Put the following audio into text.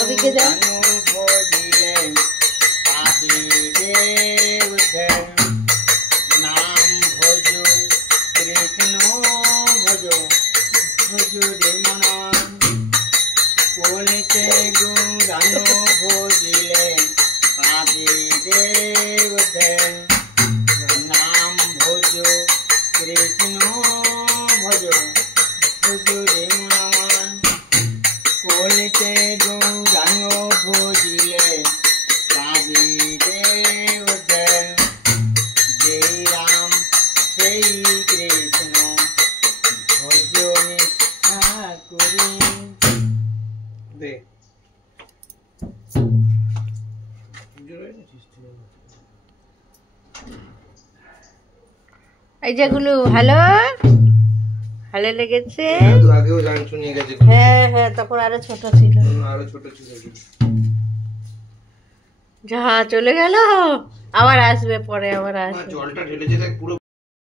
ওদিকে যাও। এই যেগুলো ভালো ভালো লেগেছে। আগেও গান শুনিয়ে গেছে। হ্যাঁ হ্যাঁ, তখন আরো ছোট ছিল। আরো ছোট ছিল। যা চলে গেল, আবার আসবে পরে, আবার আসবে। জলটা ঢেলেছে পুরো